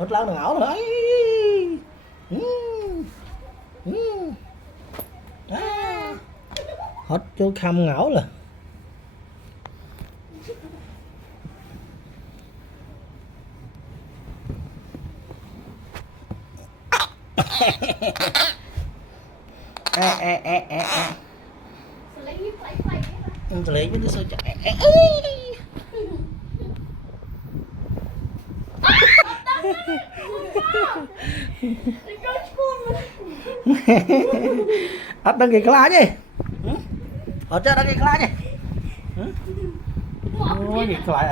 hốt lao ngáo rồi ấy. Hốt chú khăm ngáo rồi. Lấy với số chạy. Ất đăng ký lá gì? Ở trên đăng ký lá gì? Ôi, ký lá